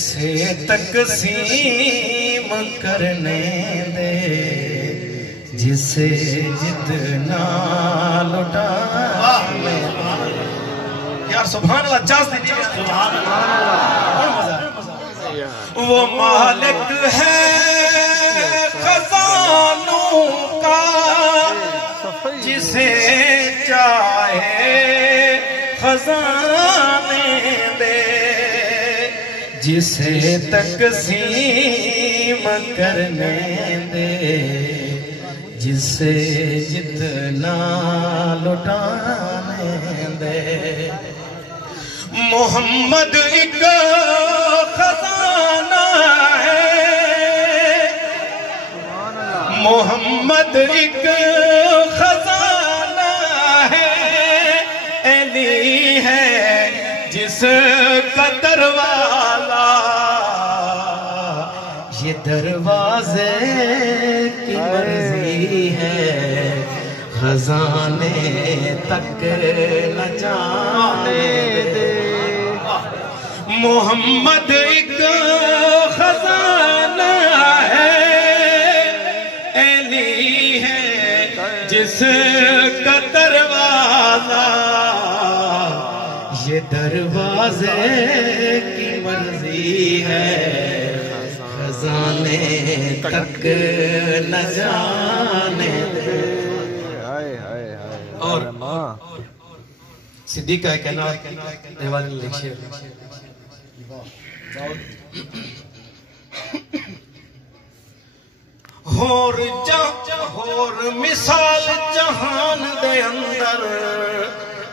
जिसे तकसीम करने दे, जिसे जितना लुटा। यार सुभान अल्लाह, जाज़ दीजिए। सुभान अल्लाह। वो मालिक है खजानों का, जिसे चाहे खजाने दे, जिसे तकसीम करने दे, जिसे जितना लुटाने दे। मोहम्मद एक खजाना है, मोहम्मद एक खजाना है, अली है जिसका दरवाजा, ये दरवाजे की मर्जी है, खजाने तक न जाने दे। मोहम्मद एक खजाना है, अली है जिसका दरवाजा, ये दरवाजे की मर्जी है, खजाने तक न जाने दे। और सिद्दीक का कहना देवानी लिखिए, होर मिसाल जहान दे अंदर,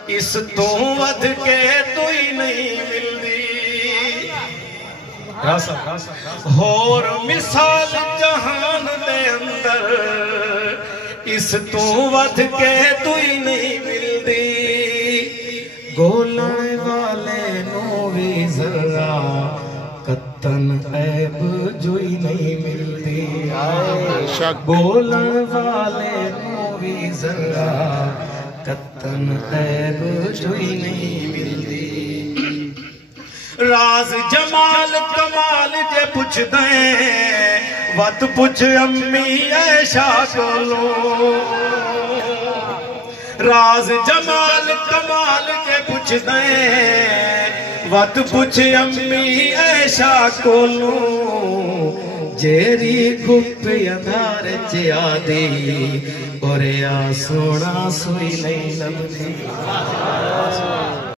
इस तो वध के तू ही नहीं मिलदी। होर मिसाल जहान दे अंदर, इस तू वध के तू ही नहीं मिलदी। गोलण वाले नू भी जरा कत्तन ऐब जो ही नहीं मिलदी। गोलण वाले नू भी जरा कत्तन ऐब जो ही नहीं मिलदी। राज जमाल कमाल जे पुछ दे, वत पुछ अम्मी ऐशा कोलो। राज जमाल कमाल जे पुछ दे, वत पुछ अम्मी ऐशा कोलो। जेरी गुप अंधार च आदी, और आ सोना सुई नहीं लभदी।